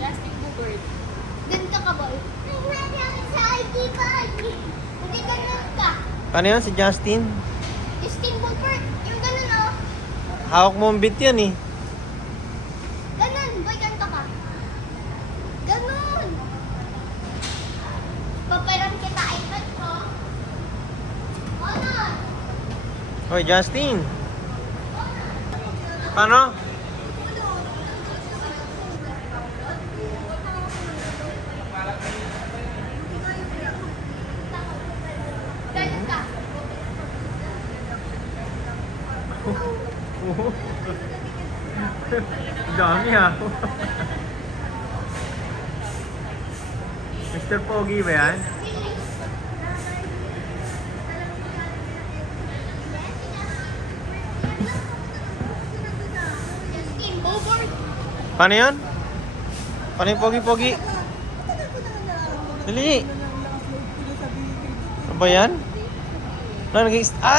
Justin Bieber. Ganito ka, boy. Sa ID card. Hindi ganun ka. Paano yun si Justin? Justin Bieber. Yung ganun, oh. Hawak mo ang bit yan eh. Ganun, boy, ganito ka. Ganun. Paparam kita iPad ko. Honor. Hoy, Justin. Paano? Ganun ka. Dami ah. Mr. Pogi ba yan? Justin Bieber. Paano yun? Paano yung Pogi-Pogi? Dali. Ano ba yan?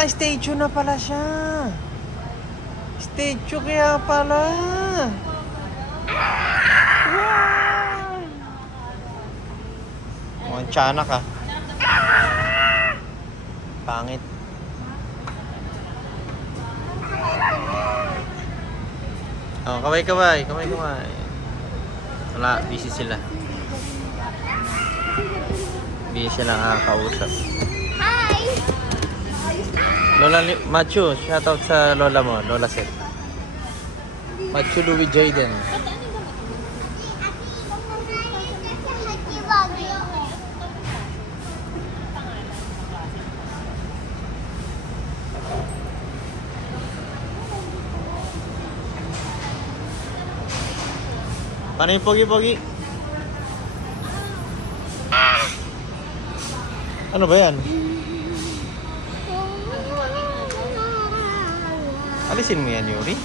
Statue na pala siya. Statue kaya pala. Wow! Mukhang tiyanak ah. Pangit. Oh, kaway-kaway. Kaway-kaway. Wala, busy sila. Busy sila nakakausap. Hi. Lola Machu, shoutout sa lola mo, Lola Seth. Machu Louis Jaden. Paano yung pogi-pogi? Ano ba yan? Alisin mo yan, Yuri.